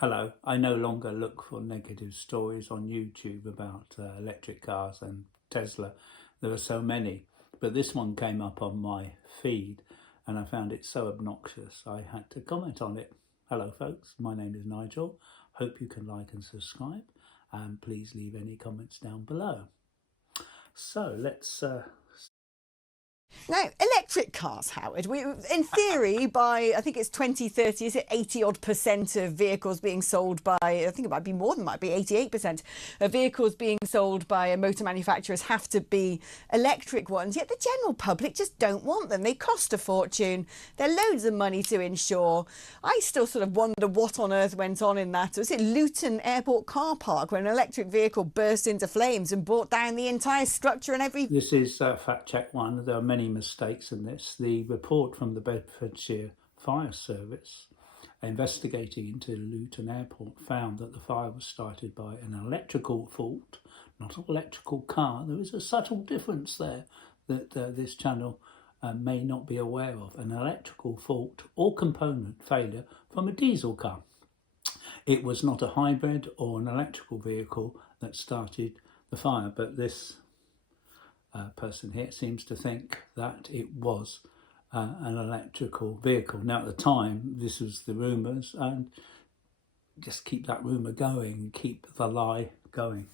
Hello, I no longer look for negative stories on YouTube about electric cars and Tesla. There are so many, but this one came up on my feed and I found it so obnoxious I had to comment on it. Hello folks, my name is Nigel. Hope you can like and subscribe and please leave any comments down below. So let's Now, electric cars, Howard, in theory, by I think it's 2030, is it 80% of vehicles being sold by, I think it might be more than might be 88% of vehicles being sold by motor manufacturers have to be electric ones, yet the general public just don't want them. They cost a fortune, they're loads of money to insure. I still sort of wonder what on earth went on in that. Was it Luton Airport car park where an electric vehicle burst into flames and brought down the entire structure and every... This is fact check one. There are many mistakes in this. The report from the Bedfordshire Fire Service investigating into Luton Airport found that the fire was started by an electrical fault, not an electrical car. There is a subtle difference there that this channel may not be aware of. An electrical fault or component failure from a diesel car. It was not a hybrid or an electrical vehicle that started the fire, but this person here seems to think that it was an electrical vehicle. Now at the time this was the rumours, and just keep that rumour going and keep the lie going.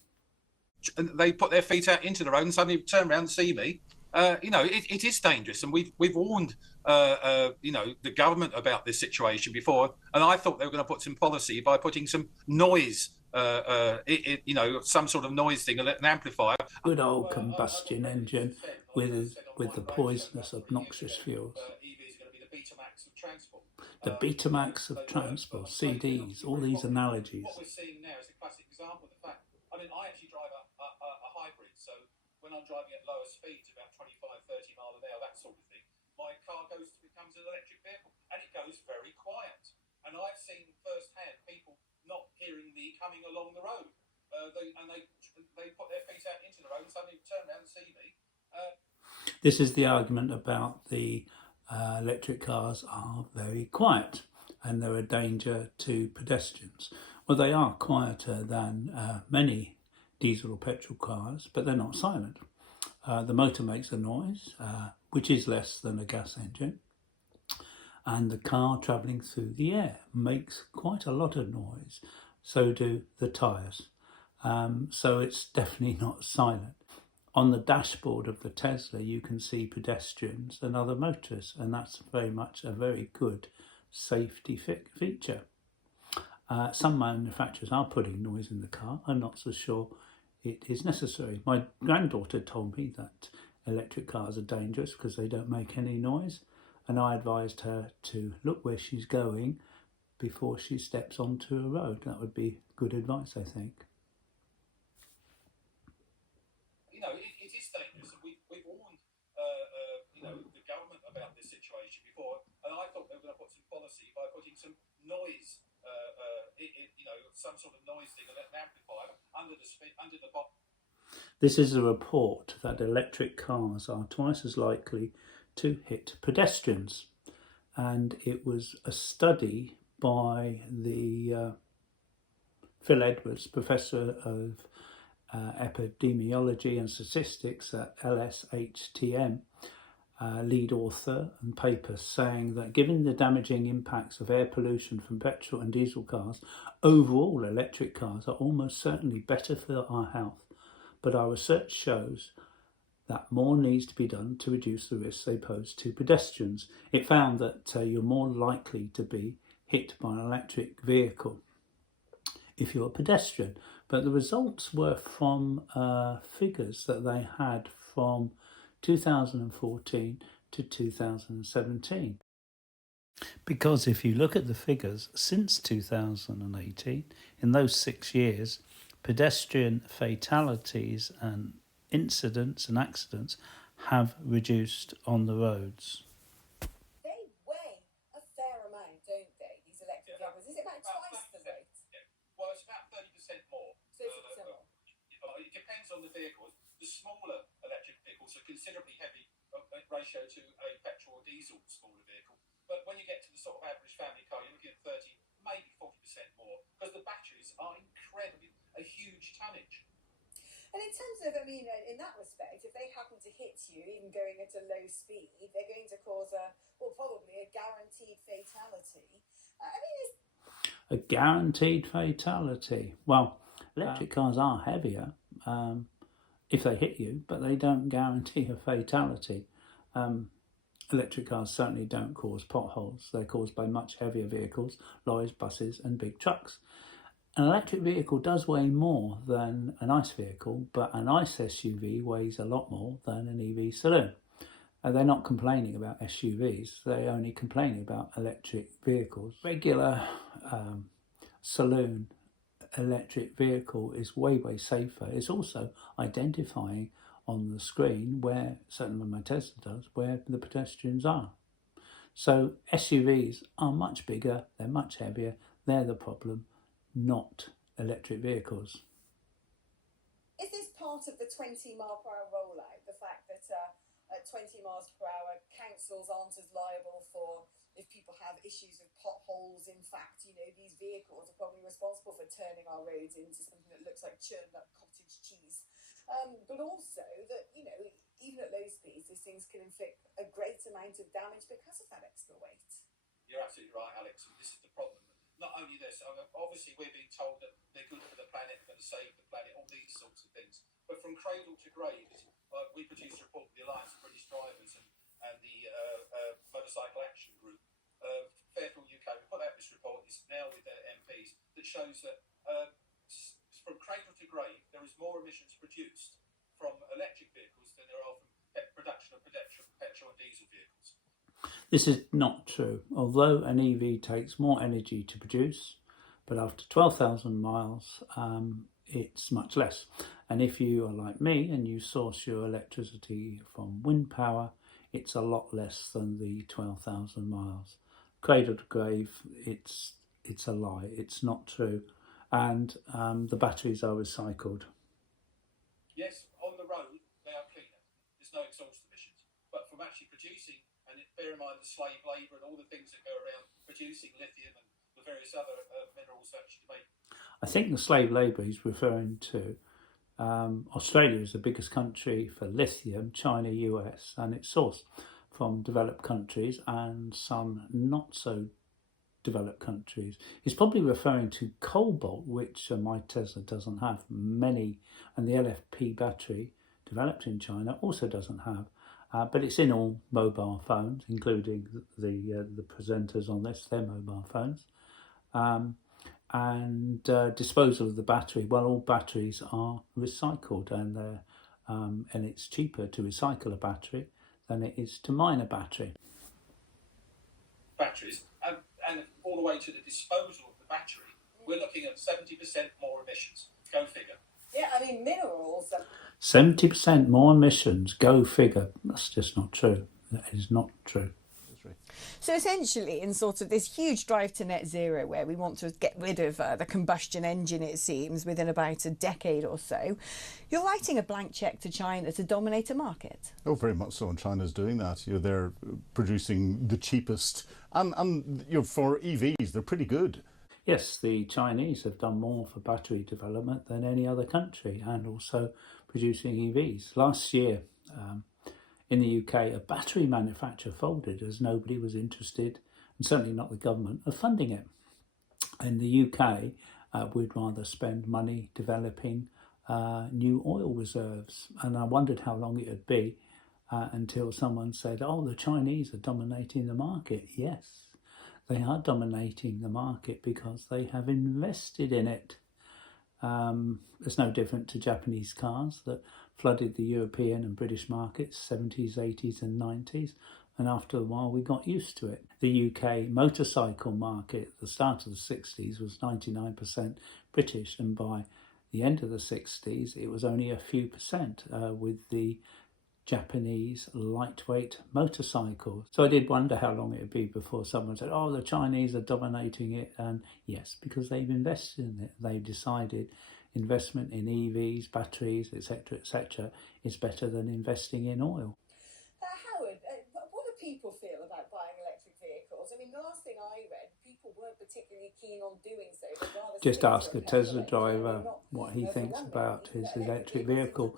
They put their feet out into the road and suddenly turn around and see me. It is dangerous, and we've warned the government about this situation before, and I thought they were going to put some policy by putting some noise, some sort of noise thing, an amplifier. Good old combustion engine with the poisonous, obnoxious fuels. The Betamax of transport, CDs, all these analogies. What we're seeing now is a classic example of the fact. I mean, I actually drive a hybrid, so when I'm driving at lower speeds, about 25, 30 mile an hour, that sort of thing, my car becomes an electric vehicle, and it goes very quiet. And I've seen firsthand people not hearing me coming along the road. They put their feet out into the road and suddenly turn around and see me. This is the argument about the electric cars are very quiet and they're a danger to pedestrians. Well, they are quieter than many diesel or petrol cars, but they're not silent. The motor makes a noise, which is less than a gas engine, and the car travelling through the air makes quite a lot of noise. So do the tyres. So it's definitely not silent. On the dashboard of the Tesla, you can see pedestrians and other motorists, and that's very much a very good safety feature. Some manufacturers are putting noise in the car. I'm not so sure it is necessary. My granddaughter told me that electric cars are dangerous because they don't make any noise, and I advised her to look where she's going before she steps onto a road. That would be good advice, I think. It is dangerous, and we've warned the government about this situation before, and I thought they were going to put some policy by putting some noise, some sort of noise thing, an amplifier under the bottom. This is a report that electric cars are twice as likely to hit pedestrians, and it was a study by the Phil Edwards, Professor of Epidemiology and Statistics at LSHTM, lead author and paper, saying that given the damaging impacts of air pollution from petrol and diesel cars, overall electric cars are almost certainly better for our health. But our research shows that more needs to be done to reduce the risks they pose to pedestrians. It found that you're more likely to be hit by an electric vehicle if you're a pedestrian. But the results were from figures that they had from 2014 to 2017. Because if you look at the figures since 2018, in those 6 years, pedestrian fatalities and incidents and accidents have reduced on the roads. They weigh a fair amount, don't they, these electric vehicles? Is it about twice the weight? Yeah. Well, it's about 30% more. 30% more. It depends on the vehicles. The smaller electric vehicles are considerably heavy ratio to a petrol or diesel smaller vehicle. But when you get to the sort of average family car, you're looking at 30, maybe 40% more. And in terms of, I mean, in that respect, if they happen to hit you, even going at a low speed, they're going to cause probably a guaranteed fatality. I mean, A guaranteed fatality. Well, electric cars are heavier if they hit you, but they don't guarantee a fatality. Electric cars certainly don't cause potholes. They're caused by much heavier vehicles, lorries, buses and big trucks. An electric vehicle does weigh more than an ICE vehicle, but an ICE SUV weighs a lot more than an EV saloon. They're not complaining about SUVs, they're only complaining about electric vehicles. Regular saloon electric vehicle is way safer. It's also identifying on the screen where, certainly my Tesla does, where the pedestrians are. So SUVs are much bigger, they're much heavier, they're the problem, not electric vehicles. is this part of the 20-mile-per-hour rollout? The fact that at 20 miles per hour, councils aren't as liable for if people have issues with potholes. In fact, you know, these vehicles are probably responsible for turning our roads into something that looks like churned up cottage cheese. But also that, you know, even at low speeds, these things can inflict a great amount of damage because of that extra weight. You're absolutely right, Alex. And this is the problem. Not only this, obviously we're being told that they're good for the planet, they're going to save the planet, all these sorts of things. But from cradle to grave, we produced a report with the Alliance of British Drivers and the Motorcycle Action Group. Fairfield UK, we put out this report, it's now with their MPs, that shows that from cradle to grave, there is more emissions produced from electric vehicles than there are from production of petrol and diesel vehicles. This is not true. Although an EV takes more energy to produce, but after 12,000 miles, it's much less. And if you are like me and you source your electricity from wind power, it's a lot less than the 12,000 miles. Cradle to grave, it's a lie. It's not true. And the batteries are recycled. Yes, on the road, they are cleaner. There's no exhaust emissions. But from actually producing, and bear in mind the slave labour and all the things that go around producing lithium and the various other minerals that actually make. I think the slave labour he's referring to, Australia is the biggest country for lithium, China, US, and it's sourced from developed countries and some not so developed countries. He's probably referring to cobalt, which my Tesla doesn't have many, and the LFP battery developed in China also doesn't have. But it's in all mobile phones, including the presenters on this, their mobile phones. And disposal of the battery, well, all batteries are recycled, and it's cheaper to recycle a battery than it is to mine a battery. Batteries, and all the way to the disposal of the battery, we're looking at 70% more emissions. Go figure. Yeah, I mean, minerals. 70% more emissions, go figure. That's just not true. That is not true. So essentially, in sort of this huge drive to net zero where we want to get rid of the combustion engine, it seems, within about a decade or so, you're writing a blank cheque to China to dominate a market. Oh, very much so, and China's doing that. You know, they're producing the cheapest, and you know, for EVs, they're pretty good. Yes, the Chinese have done more for battery development than any other country, and also producing EVs. Last year, in the UK, a battery manufacturer folded as nobody was interested, and certainly not the government, of funding it. In the UK, we'd rather spend money developing new oil reserves, and I wondered how long it would be until someone said, oh, the Chinese are dominating the market. Yes, they are dominating the market because they have invested in it. It's no different to Japanese cars that flooded the European and British markets 70s, 80s and 90s, and after a while we got used to it. The UK motorcycle market at the start of the 60s was 99% British, and by the end of the 60s it was only a few percent with the Japanese lightweight motorcycles. So I did wonder how long it would be before someone said, oh, the Chinese are dominating it. And yes, because they've invested in it. They've decided investment in EVs, batteries, etc., is better than investing in oil. Howard, what do people feel about buying electric vehicles? I mean, the last thing I read, people weren't particularly keen on doing so. They'd rather Just ask a Tesla driver what he thinks about his electric vehicle,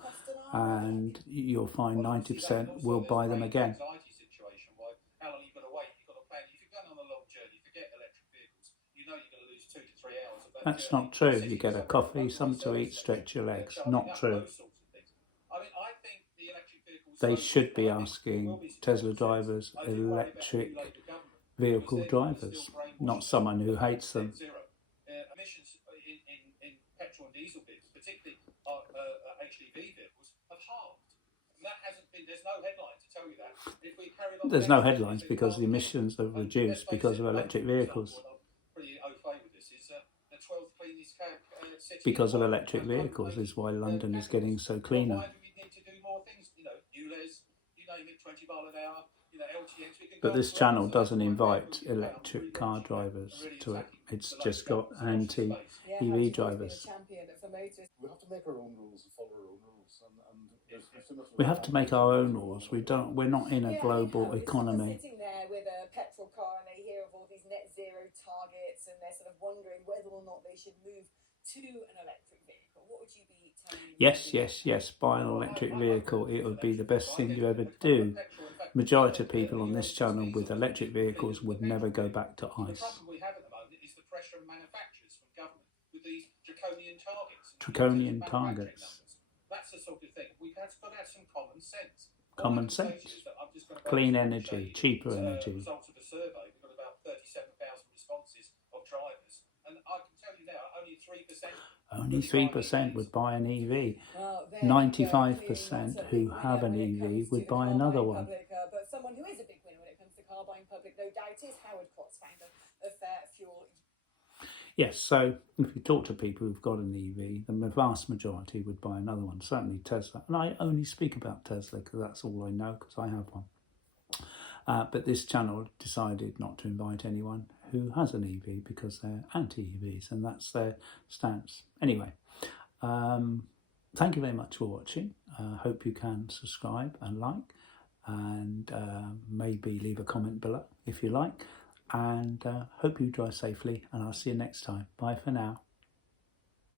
and you'll find 90% will buy them again. Anxiety situation, why, how long you've got to wait, you've got to plan. If you're going on a long journey, forget electric vehicles. You know you're going to lose 2 to 3 hours of that That's journey. not true. You get a coffee, something to eat, stretch your legs. Not true. Those sorts of things. I mean, I think the electric vehicles. They should be asking Tesla drivers, electric vehicle drivers, not someone who hates them. Emissions in petrol and diesel vehicles, particularly HEV vehicles, have halved. And that hasn't been, there's no headline to tell you that. If we carried on, There's no headlines because the emissions have reduced because of electric vehicles. Pretty au fait with this. Is the 12th cleanest city. Because of electric vehicles is why London is getting so cleaner. Why do we need to do more things? You know, ULEZ, you name it, 20 mile an hour. You know, LTX. We can But go this on channel forever. doesn't invite electric car drivers to it. It's just got anti-EV drivers. We have to make our own rules and follow our own rules. And there's too much We have to make our own rules. We're not in a global economy. Sitting there with a petrol car and they hear of all these net zero targets and they're sort of wondering whether or not they should move to an electric vehicle. What would you be telling them? Yes, buy an electric vehicle. It would be the best thing you ever do. Majority of people on this channel with electric vehicles would never go back to The ice. problem we have at the moment is the pressure of manufacturers from government with these draconian targets. Draconian targets. That's the sort of thing. We've got to have some common sense. Common sense. Clean energy, cheaper energy. Results of a survey. We've got about 37,000 responses of drivers, and I can tell you now, only 3%. Only 3% would buy an EV. 95% who have an EV would buy another one. But someone who is a big winner when it comes to car buying public, no doubt, is Howard Potts, founder of Fuel. Yes, so if you talk to people who've got an EV, the vast majority would buy another one, certainly Tesla. And I only speak about Tesla because that's all I know, because I have one. But this channel decided not to invite anyone who has an EV because they're anti-EVs, and that's their stance. Anyway, thank you very much for watching. Hope you can subscribe and like, and maybe leave a comment below if you like. And hope you drive safely, and I'll see you next time. Bye for now.